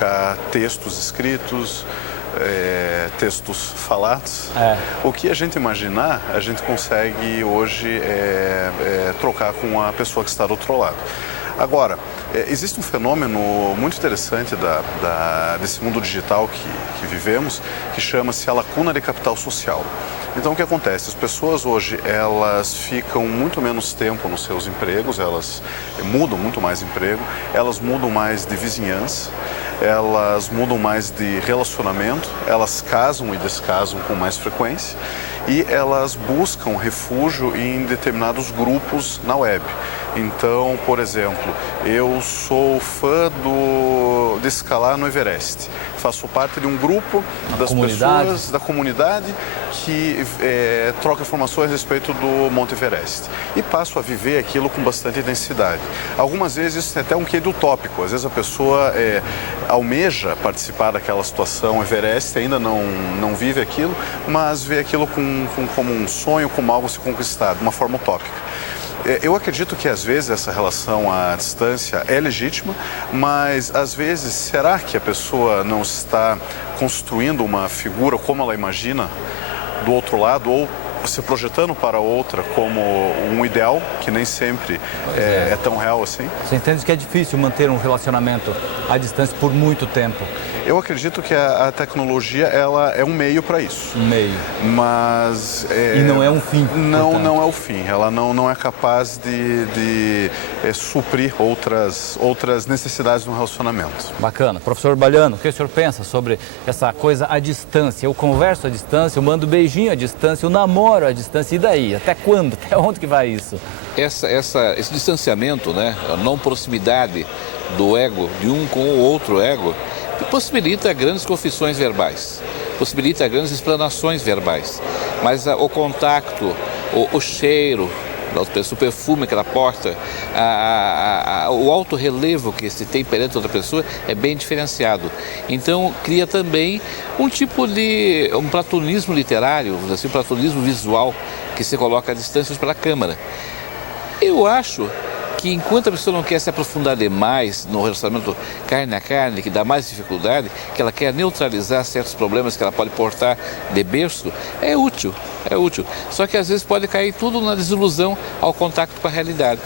trocar textos escritos, textos falados. O que a gente imaginar, a gente consegue hoje trocar com a pessoa que está do outro lado. Agora, existe um fenômeno muito interessante desse mundo digital que vivemos, que chama-se a lacuna de capital social. Então, o que acontece? As pessoas hoje, elas ficam muito menos tempo nos seus empregos, elas mudam muito mais emprego, elas mudam mais de vizinhança, elas mudam mais de relacionamento, elas casam e descasam com mais frequência e elas buscam refúgio em determinados grupos na web. Então, por exemplo, eu sou fã de escalar no Everest. Faço parte de um grupo pessoas da comunidade que troca informações a respeito do Monte Everest. E passo a viver aquilo com bastante intensidade. Algumas vezes isso tem até um quê de utópico. Às vezes a pessoa almeja participar daquela situação Everest, ainda não vive aquilo, mas vê aquilo como um sonho, como algo a se conquistar, de uma forma utópica. Eu acredito que às vezes essa relação à distância é legítima, mas às vezes será que a pessoa não está construindo uma figura como ela imagina do outro lado ou se projetando para outra como um ideal que nem sempre é tão real assim? Você entende que é difícil manter um relacionamento à distância por muito tempo? Eu acredito que a tecnologia ela é um meio para isso. Um meio. Mas... E não é um fim. Não é o fim. Ela não é capaz de suprir outras necessidades no relacionamento. Bacana. Professor Baliano, o que o senhor pensa sobre essa coisa à distância? Eu converso à distância, eu mando beijinho à distância, eu namoro à distância. E daí? Até quando? Até onde que vai isso? Esse distanciamento, né? A não proximidade do ego, de um com o outro ego, possibilita grandes confissões verbais, possibilita grandes explanações verbais, mas o contato, o cheiro da outra pessoa, o perfume que ela porta, o alto relevo que se tem perante outra pessoa é bem diferenciado. Então cria também um tipo de platonismo literário, assim, um platonismo visual que se coloca à distância pela câmera. Eu acho que enquanto a pessoa não quer se aprofundar demais no relacionamento carne a carne, que dá mais dificuldade, que ela quer neutralizar certos problemas que ela pode portar de berço, é útil. Só que às vezes pode cair tudo na desilusão ao contato com a realidade,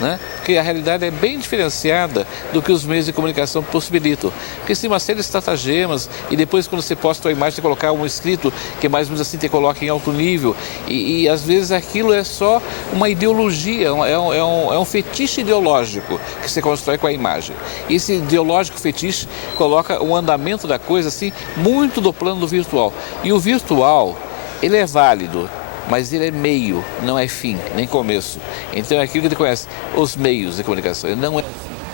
né? Porque a realidade é bem diferenciada do que os meios de comunicação possibilitam. Porque tem uma série de estratagemas e depois quando você posta a imagem, você colocar um escrito que mais ou menos assim te coloca em alto nível e às vezes aquilo é só uma ideologia, é um fetiche ideológico que você constrói com a imagem. E esse ideológico fetiche coloca o andamento da coisa assim muito do plano do virtual. E o virtual, ele é válido, mas ele é meio, não é fim, nem começo. Então é aquilo que ele conhece, os meios de comunicação, ele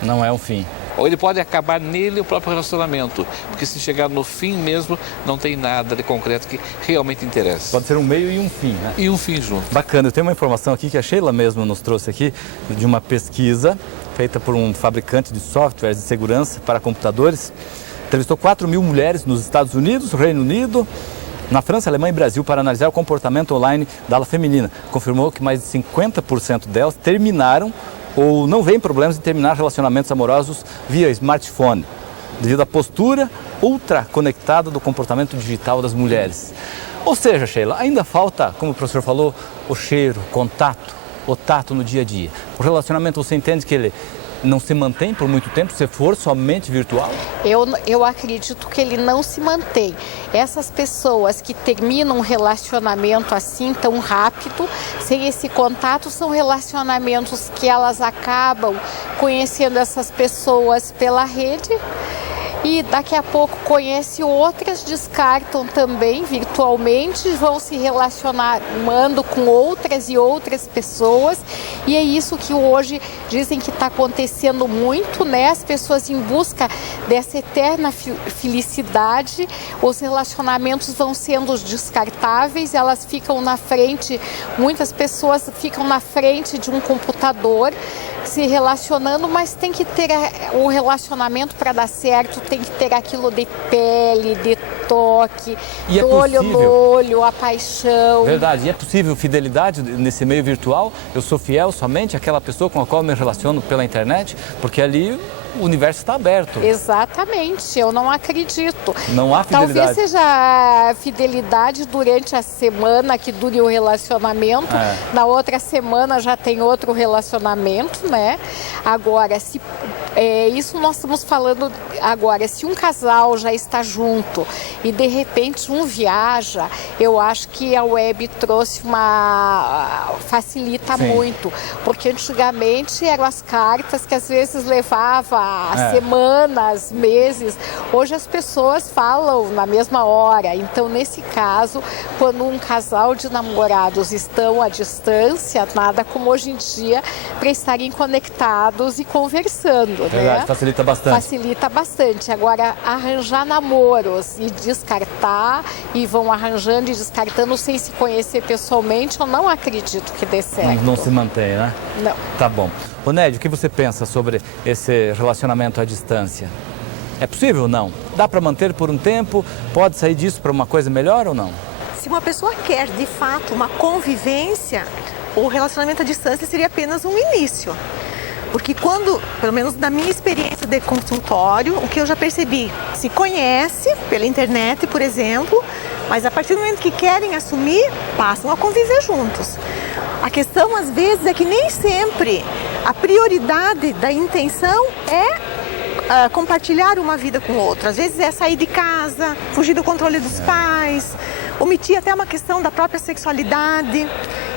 não é um fim. Ou ele pode acabar nele o próprio relacionamento, porque se chegar no fim mesmo, não tem nada de concreto que realmente interessa. Pode ser um meio e um fim, né? E um fim junto. Bacana, eu tenho uma informação aqui que a Sheila mesmo nos trouxe aqui, de uma pesquisa feita por um fabricante de softwares de segurança para computadores. Entrevistou 4.000 mulheres nos Estados Unidos, Reino Unido, na França, Alemanha e Brasil para analisar o comportamento online da ala feminina. Confirmou que mais de 50% delas terminaram ou não veem problemas em terminar relacionamentos amorosos via smartphone, devido à postura ultra conectada do comportamento digital das mulheres. Ou seja, Sheila, ainda falta, como o professor falou, o cheiro, o contato, o tato no dia a dia. O relacionamento, você entende que ele não se mantém por muito tempo se for somente virtual? Eu acredito que ele não se mantém. Essas pessoas que terminam um relacionamento assim tão rápido, sem esse contato, são relacionamentos que elas acabam conhecendo essas pessoas pela rede e daqui a pouco conhece outras, descartam também virtualmente, vão se relacionando com outras e outras pessoas, e é isso que hoje dizem que está acontecendo muito, né? As pessoas em busca dessa eterna felicidade, os relacionamentos vão sendo descartáveis, elas ficam na frente, muitas pessoas ficam na frente de um computador se relacionando, mas tem que ter o relacionamento para dar certo, tem que ter aquilo de pele, de toque, do olho no olho, a paixão. Verdade, e é possível fidelidade nesse meio virtual? Eu sou fiel somente àquela pessoa com a qual me relaciono pela internet? Porque ali o universo está aberto. Exatamente, eu não acredito. Não há fidelidade. Talvez seja fidelidade durante a semana que dure o relacionamento, na outra semana já tem outro relacionamento, né? Agora, isso nós estamos falando agora, se um casal já está junto e de repente um viaja, eu acho que a web trouxe facilita muito, porque antigamente eram as cartas que às vezes levava semanas, meses, hoje as pessoas falam na mesma hora, então nesse caso, quando um casal de namorados estão à distância, nada como hoje em dia para estarem conectados e conversando. Verdade, né? facilita bastante. Facilita bastante. Agora, arranjar namoros e descartar, e vão arranjando e descartando sem se conhecer pessoalmente, eu não acredito que dê certo. Não se mantém, né? Não. Tá bom. Ô Nédio, o que você pensa sobre esse relacionamento à distância? É possível ou não? Dá para manter por um tempo? Pode sair disso para uma coisa melhor ou não? Se uma pessoa quer, de fato, uma convivência, o relacionamento à distância seria apenas um início. Porque quando, pelo menos na minha experiência de consultório, o que eu já percebi, se conhece pela internet, por exemplo, mas a partir do momento que querem assumir, passam a conviver juntos. A questão, às vezes, é que nem sempre a prioridade da intenção é compartilhar uma vida com o outro. Às vezes é sair de casa, fugir do controle dos pais, omitir até uma questão da própria sexualidade.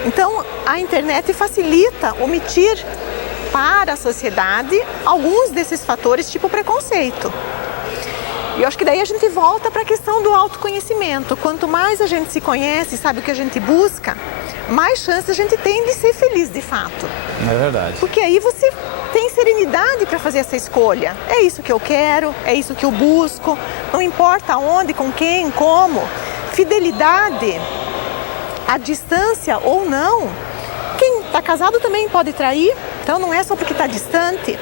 Então, a internet facilita omitir para a sociedade alguns desses fatores, tipo preconceito. E eu acho que daí a gente volta para a questão do autoconhecimento. Quanto mais a gente se conhece, sabe o que a gente busca, mais chance a gente tem de ser feliz de fato. É verdade. Porque aí você tem serenidade para fazer essa escolha. É isso que eu quero, é isso que eu busco, não importa onde, com quem, como. Fidelidade, à distância ou não. Quem está casado também pode trair, então não é só porque está distante.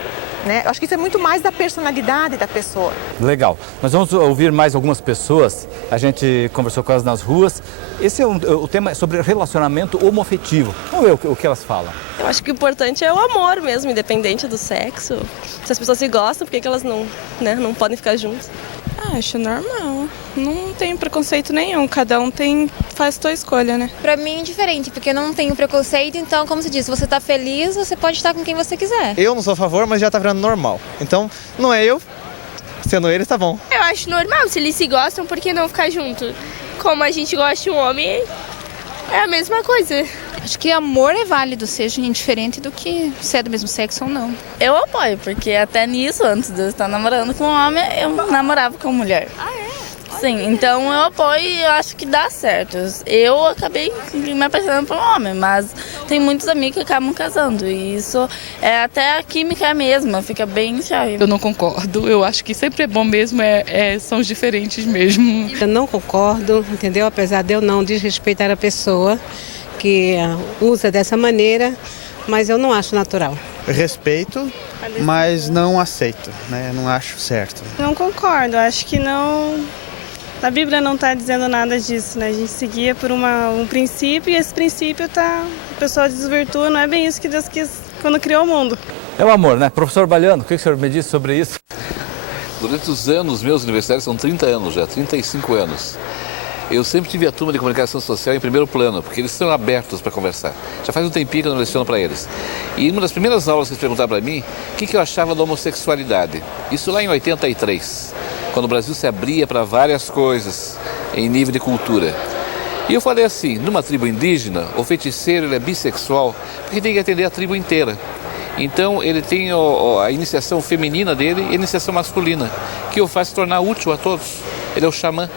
Né? Eu acho que isso é muito mais da personalidade da pessoa. Legal. Nós vamos ouvir mais algumas pessoas. A gente conversou com elas nas ruas. Esse o tema é sobre relacionamento homoafetivo. Vamos ver o que elas falam. Eu acho que o importante é o amor mesmo, independente do sexo. Se as pessoas se gostam, por que elas não podem ficar juntas? Acho normal. Não tem preconceito nenhum. Cada um faz sua escolha, né? Pra mim é diferente, porque eu não tenho preconceito. Então, como se diz, se você tá feliz, você pode estar com quem você quiser. Eu não sou a favor, mas já tá virando normal. Então, não é eu, sendo eles, tá bom. Eu acho normal. Se eles se gostam, por que não ficar junto? Como a gente gosta de um homem, é a mesma coisa. Acho que amor é válido, seja indiferente do que se é do mesmo sexo ou não. Eu apoio, porque até nisso, antes de eu estar namorando com um homem, eu namorava com mulher. Ah, é? Sim, então eu apoio e acho que dá certo. Eu acabei me apaixonando por um homem, mas tem muitos amigos que acabam casando. E isso é até a química mesma, fica bem chave. Eu não concordo, eu acho que sempre é bom mesmo, são os diferentes mesmo. Eu não concordo, entendeu? Apesar de eu não desrespeitar a pessoa que usa dessa maneira, mas eu não acho natural. Respeito, mas não aceito, né? Não acho certo. Não concordo, acho que não. A Bíblia não está dizendo nada disso, né? A gente seguia por um princípio e esse princípio a pessoa desvirtua, não é bem isso que Deus quis quando criou o mundo. É o amor, né? Professor Baliano, o que o senhor me disse sobre isso? Durante os anos meus universitários, são 30 anos já, 35 anos. Eu sempre tive a turma de comunicação social em primeiro plano, porque eles são abertos para conversar. Já faz um tempinho que eu não leciono para eles. E uma das primeiras aulas que eles perguntaram para mim, o que eu achava da homossexualidade. Isso lá em 83, quando o Brasil se abria para várias coisas em nível de cultura. E eu falei assim, numa tribo indígena, o feiticeiro ele é bissexual, porque tem que atender a tribo inteira. Então ele tem a iniciação feminina dele e a iniciação masculina, que o faz se tornar útil a todos. Ele é o xamã.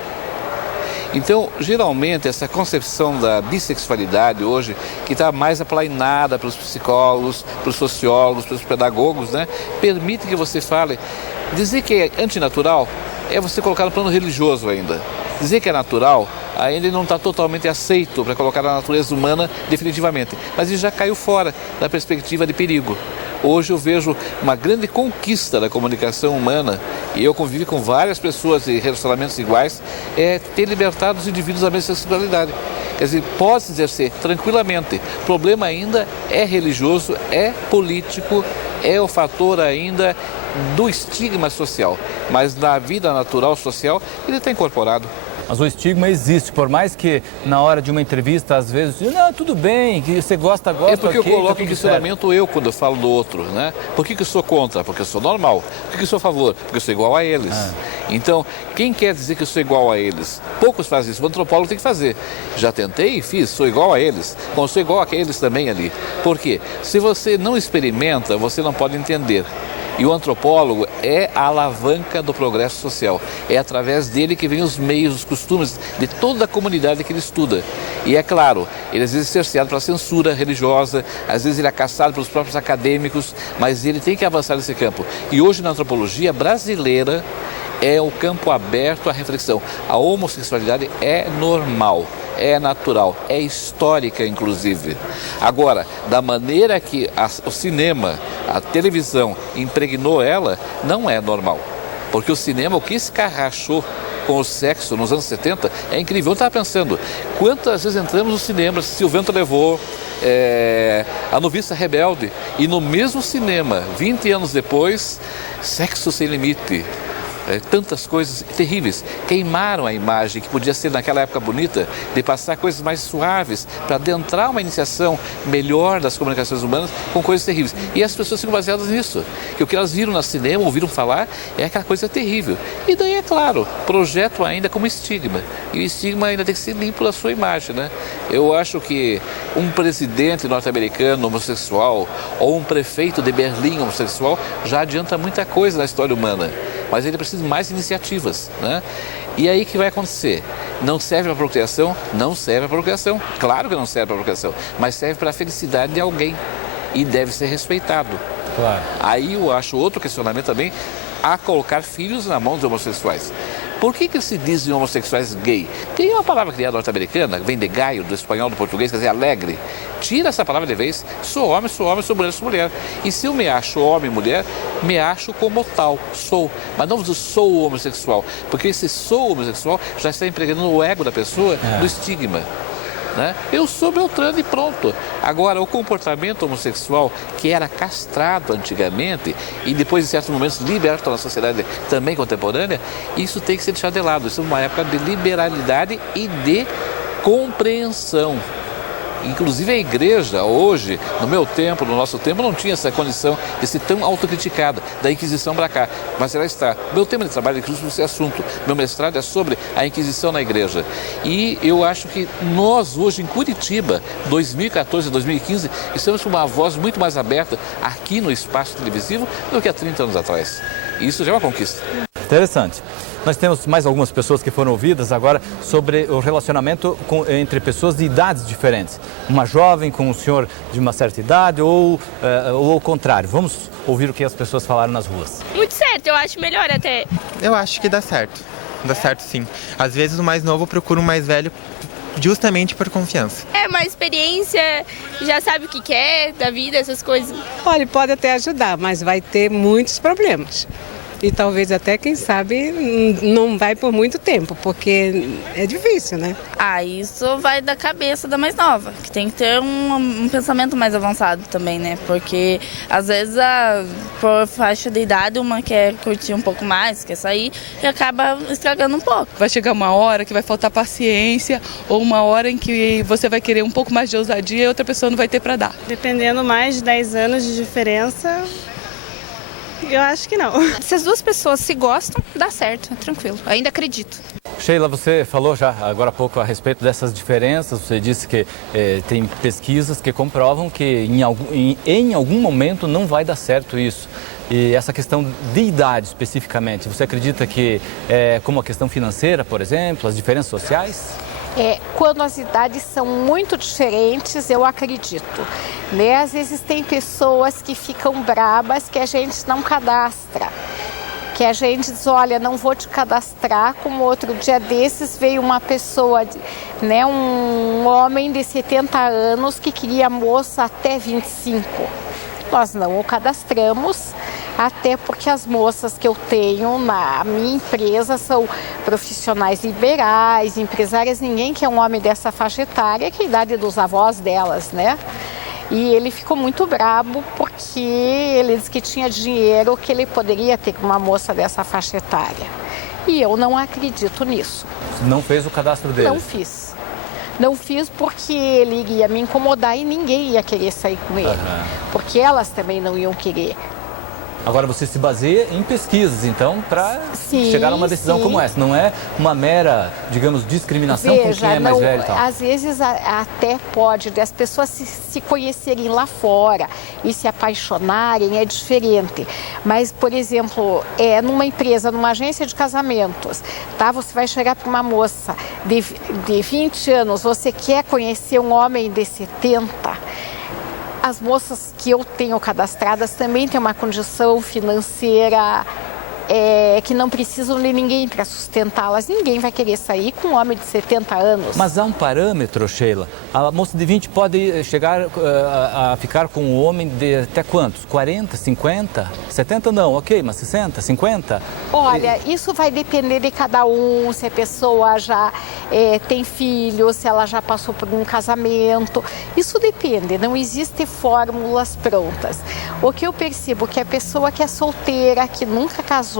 Então, geralmente, essa concepção da bissexualidade hoje, que está mais aplainada pelos psicólogos, pelos sociólogos, pelos pedagogos, né, permite que você fale. Dizer que é antinatural é você colocar no plano religioso ainda. Dizer que é natural ainda não está totalmente aceito para colocar na natureza humana definitivamente. Mas ele já caiu fora da perspectiva de perigo. Hoje eu vejo uma grande conquista da comunicação humana, e eu convivi com várias pessoas em relacionamentos iguais, é ter libertado os indivíduos da mesma sexualidade. Quer dizer, pode exercer tranquilamente. O problema ainda é religioso, é político, é o fator ainda do estigma social, mas na vida natural social ele está incorporado. Mas o estigma existe, por mais que na hora de uma entrevista, às vezes, não, tudo bem, que você gosta, É porque okay, eu coloco em tá questionamento eu quando eu falo do outro, né? Por que eu sou contra? Porque eu sou normal. Por que eu sou a favor? Porque eu sou igual a eles. Então, quem quer dizer que eu sou igual a eles? Poucos fazem isso, o antropólogo tem que fazer. Já tentei e fiz, sou igual a eles. Bom, sou igual a eles também ali. Por quê? Se você não experimenta, você não pode entender. E o antropólogo é a alavanca do progresso social. É através dele que vem os meios, os costumes de toda a comunidade que ele estuda. E é claro, ele às vezes é cerceado pela censura religiosa, às vezes ele é caçado pelos próprios acadêmicos, mas ele tem que avançar nesse campo. E hoje na antropologia brasileira é o campo aberto à reflexão. A homossexualidade é normal. É natural, é histórica, inclusive. Agora, da maneira que o cinema, a televisão impregnou ela, não é normal. Porque o cinema, o que escarrachou com o sexo nos anos 70, é incrível. Eu estava pensando, quantas vezes entramos no cinema, Se o Vento Levou, A Noviça Rebelde, e no mesmo cinema, 20 anos depois, Sexo Sem Limite. Tantas coisas terríveis, queimaram a imagem que podia ser naquela época bonita, de passar coisas mais suaves, para adentrar uma iniciação melhor das comunicações humanas com coisas terríveis. E as pessoas ficam baseadas nisso, que o que elas viram no cinema, ouviram falar, é aquela coisa terrível. E daí, é claro, projeto ainda como estigma, e o estigma ainda tem que ser limpo da sua imagem, né? Eu acho que um presidente norte-americano homossexual, ou um prefeito de Berlim homossexual, já adianta muita coisa na história humana. Mas ele precisa de mais iniciativas, né? E aí o que vai acontecer? Não serve para procriação? Não serve para procriação. Claro que não serve para procriação, mas serve para a felicidade de alguém e deve ser respeitado. Claro. Aí eu acho outro questionamento também a colocar filhos na mão dos homossexuais. Por que se dizem homossexuais gay? Tem uma palavra criada norte-americana, vem de gaio, do espanhol, do português, quer dizer alegre. Tira essa palavra de vez, sou homem, sou mulher, sou mulher. E se eu me acho homem e mulher, me acho como tal, sou. Mas não sou homossexual, porque esse sou homossexual já está empregando no ego da pessoa, no estigma. Né? Eu sou Beltrano e pronto. Agora, o comportamento homossexual, que era castrado antigamente e depois, em certos momentos, liberto na sociedade também contemporânea, isso tem que ser deixado de lado. Isso é uma época de liberalidade e de compreensão. Inclusive a igreja hoje, no meu tempo, no nosso tempo, não tinha essa condição de ser tão autocriticada, da Inquisição para cá. Mas ela está. Meu tema de trabalho é inclusive esse assunto. Meu mestrado é sobre a Inquisição na igreja. E eu acho que nós hoje em Curitiba, 2014 e 2015, estamos com uma voz muito mais aberta aqui no espaço televisivo do que há 30 anos atrás. E isso já é uma conquista. Interessante. Nós temos mais algumas pessoas que foram ouvidas agora sobre o relacionamento entre pessoas de idades diferentes. Uma jovem com um senhor de uma certa idade ou o contrário. Vamos ouvir o que as pessoas falaram nas ruas. Muito certo, eu acho melhor até. Eu acho que dá certo. Dá certo sim. Às vezes o mais novo procura um mais velho justamente por confiança. É uma experiência, já sabe o que quer da vida, essas coisas. Olha, pode até ajudar, mas vai ter muitos problemas. E talvez até, quem sabe, não vai por muito tempo, porque é difícil, né? Isso vai da cabeça da mais nova, que tem que ter um pensamento mais avançado também, né? Porque às vezes, por faixa de idade, uma quer curtir um pouco mais, quer sair e acaba estragando um pouco. Vai chegar uma hora que vai faltar paciência ou uma hora em que você vai querer um pouco mais de ousadia e outra pessoa não vai ter para dar. Dependendo mais de 10 anos de diferença... Eu acho que não. Se as duas pessoas se gostam, dá certo, é tranquilo. Eu ainda acredito. Sheila, você falou já agora há pouco a respeito dessas diferenças. Você disse que tem pesquisas que comprovam que em algum momento não vai dar certo isso. E essa questão de idade especificamente, você acredita que é como a questão financeira, por exemplo, as diferenças sociais? Quando as idades são muito diferentes, eu acredito. Né? Às vezes tem pessoas que ficam brabas que a gente não cadastra. Que a gente diz, olha, não vou te cadastrar, como outro dia desses veio uma pessoa, né, um homem de 70 anos que queria moça até 25. Nós não o cadastramos, até porque as moças que eu tenho na minha empresa são profissionais liberais, empresárias, ninguém que é um homem dessa faixa etária, que é a idade dos avós delas, né? E ele ficou muito brabo porque ele disse que tinha dinheiro, que ele poderia ter uma moça dessa faixa etária. E eu não acredito nisso. Não fez o cadastro dele? Não fiz. Não fiz porque ele iria me incomodar e ninguém ia querer sair com ele. Porque elas também não iam querer. Agora você se baseia em pesquisas, então, para chegar a uma decisão como essa. Não é uma mera, digamos, discriminação com quem é mais velho e tal. Às vezes até pode, as pessoas se conhecerem lá fora e se apaixonarem, é diferente. Mas, por exemplo, numa empresa, numa agência de casamentos, tá? Você vai chegar para uma moça de 20 anos, você quer conhecer um homem de 70. As moças que eu tenho cadastradas também têm uma condição financeira que não precisam de ninguém para sustentá-las. Ninguém vai querer sair com um homem de 70 anos. Mas há um parâmetro, Sheila. A moça de 20 pode chegar a ficar com um homem de até quantos? 40, 50? 70 não, ok, mas 60, 50? Olha, isso vai depender de cada um, se a pessoa já tem filhos, se ela já passou por um casamento. Isso depende, não existem fórmulas prontas. O que eu percebo é que a pessoa que é solteira, que nunca casou,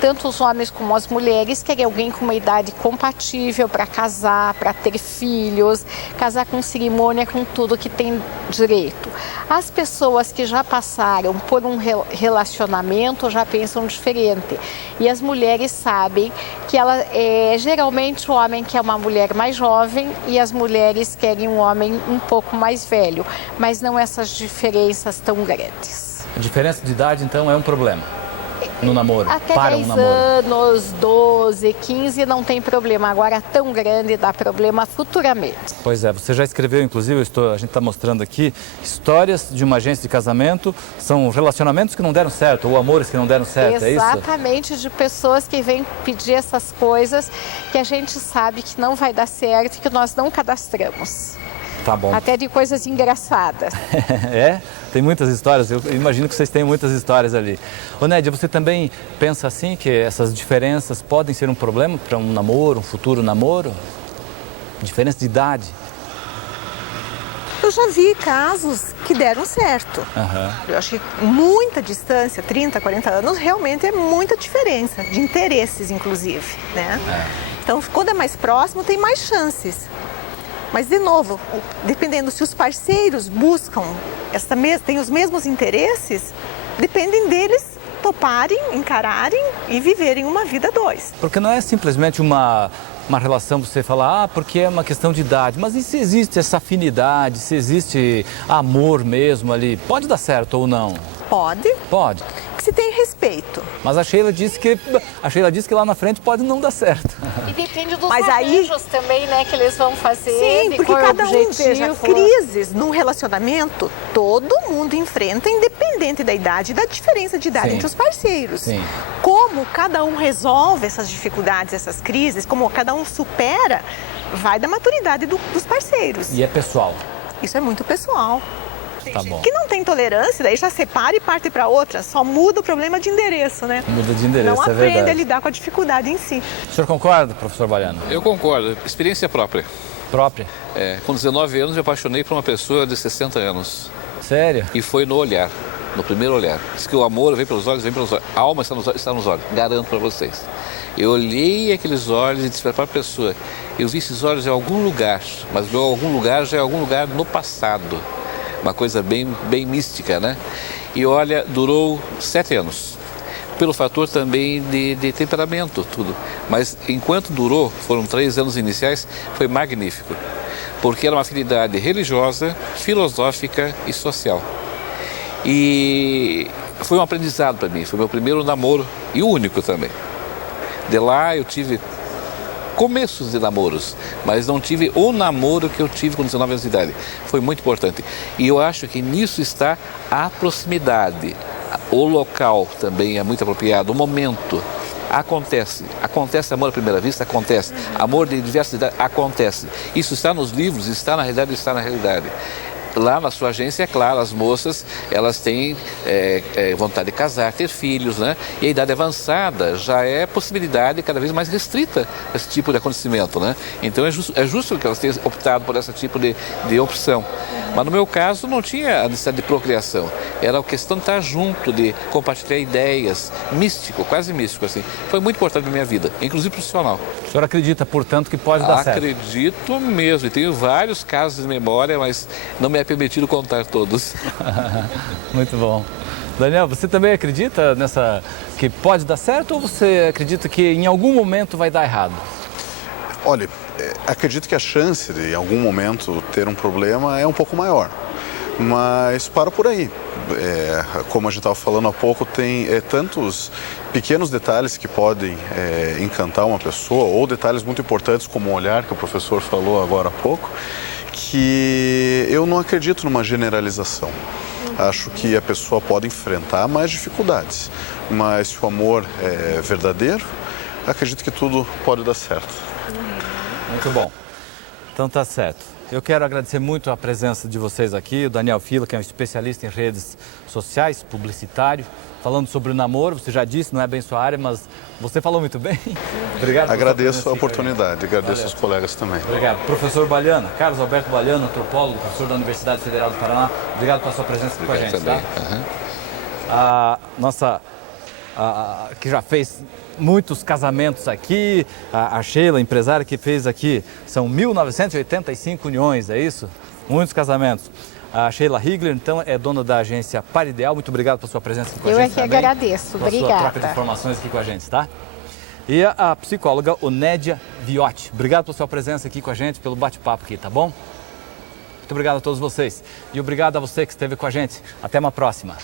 tanto os homens como as mulheres, querem alguém com uma idade compatível para casar, para ter filhos, casar com cerimônia, com tudo que tem direito. As pessoas que já passaram por um relacionamento já pensam diferente. E as mulheres sabem que geralmente o homem quer uma mulher mais jovem e as mulheres querem um homem um pouco mais velho, mas não essas diferenças tão grandes. A diferença de idade, então, é um problema no namoro? Até para 10 um namoro. anos, 12, 15 não tem problema. Agora, tão grande dá problema futuramente. Pois é, você já escreveu, inclusive, a gente está mostrando aqui, histórias de uma agência de casamento, são relacionamentos que não deram certo, ou amores que não deram certo, é isso? Exatamente, de pessoas que vêm pedir essas coisas que a gente sabe que não vai dar certo e que nós não cadastramos. Tá bom. Até de coisas engraçadas. Tem muitas histórias, eu imagino que vocês têm muitas histórias ali. Ô Nédia, você também pensa assim que essas diferenças podem ser um problema para um namoro, um futuro namoro? Diferença de idade? Eu já vi casos que deram certo. Eu acho que muita distância, 30, 40 anos, realmente é muita diferença, de interesses inclusive, né? Então, quando é mais próximo, tem mais chances. Mas, de novo, dependendo se os parceiros buscam, têm os mesmos interesses, dependem deles toparem, encararem e viverem uma vida a dois. Porque não é simplesmente uma relação, você falar, porque é uma questão de idade, mas e se existe essa afinidade, se existe amor mesmo ali, pode dar certo ou não? Pode. Pode. Se tem respeito. Mas a Sheila disse que lá na frente pode não dar certo. E depende dos arranjos também, né, que eles vão fazer. Sim, porque cada um, veja, crises num relacionamento, todo mundo enfrenta, independente da idade e da diferença de idade entre os parceiros. Sim. Como cada um resolve essas dificuldades, essas crises, como cada um supera, vai da maturidade dos parceiros. E é pessoal. Isso é muito pessoal. Tá bom. Que não tem tolerância, daí já separa e parte para outra, só muda o problema de endereço, né? Muda de endereço, não é verdade. aprende a lidar com a dificuldade em si. O senhor concorda, professor Baliano? Eu concordo, experiência própria. Própria? Com 19 anos eu apaixonei por uma pessoa de 60 anos. Sério? E foi no olhar, no primeiro olhar. Diz que o amor vem pelos olhos, vem pelos olhos. A alma está nos olhos, garanto para vocês. Eu olhei aqueles olhos e disse para a pessoa, eu vi esses olhos em algum lugar, mas meu algum lugar já é algum lugar no passado. Uma coisa bem mística, né? E olha, durou 7 anos. Pelo fator também de temperamento, tudo. Mas enquanto durou, foram 3 anos iniciais, foi magnífico. Porque era uma afinidade religiosa, filosófica e social. E foi um aprendizado para mim, foi meu primeiro namoro e o único também. De lá eu tive começos de namoros, mas não tive o namoro que eu tive com 19 anos de idade. Foi muito importante. E eu acho que nisso está a proximidade. O local também é muito apropriado, o momento. Acontece amor à primeira vista, acontece. Amor de diversidade, acontece. Isso está nos livros, está na realidade, está na realidade. lá na sua agência, é claro, as moças, elas têm vontade de casar, ter filhos, né? E a idade avançada já é possibilidade cada vez mais restrita esse tipo de acontecimento, né? Então é justo que elas tenham optado por esse tipo de opção. Mas no meu caso não tinha a necessidade de procriação, era a questão de estar junto, de compartilhar ideias, místico, quase místico assim. Foi muito importante na minha vida, inclusive profissional. O senhor acredita, portanto, que pode dar certo? Acredito mesmo, e tenho vários casos de memória, mas não me é permitido contar todos. Muito bom. Daniel, você também acredita que pode dar certo ou você acredita que em algum momento vai dar errado? Olha, acredito que a chance de em algum momento ter um problema é um pouco maior, mas para por aí. Como a gente estava falando há pouco, tem tantos pequenos detalhes que podem encantar uma pessoa, ou detalhes muito importantes como o olhar, que o professor falou agora há pouco, que eu não acredito numa generalização. Acho que a pessoa pode enfrentar mais dificuldades, mas se o amor é verdadeiro, acredito que tudo pode dar certo. Muito bom. Então tá certo. Eu quero agradecer muito a presença de vocês aqui, o Daniel Fila, que é um especialista em redes sociais, publicitário, falando sobre o namoro. Você já disse, não é bem sua área, mas você falou muito bem. Obrigado. Agradeço a oportunidade, agradeço aos colegas também. Obrigado. Professor Baliana, Carlos Alberto Baliana, antropólogo, professor da Universidade Federal do Paraná. Obrigado pela sua presença aqui com a gente. Também. Tá? Que já fez muitos casamentos aqui, a Sheila, empresária que fez aqui, são 1.985 uniões, é isso? Muitos casamentos. A Sheila Higler, então, é dona da agência Par Ideal. Muito obrigado pela sua presença aqui com a gente. Eu é que agradeço, obrigada. Pela sua troca de informações aqui com a gente, tá? E a psicóloga Onédia Viotti. Obrigado pela sua presença aqui com a gente, pelo bate-papo aqui, tá bom? Muito obrigado a todos vocês. E obrigado a você que esteve com a gente. Até uma próxima.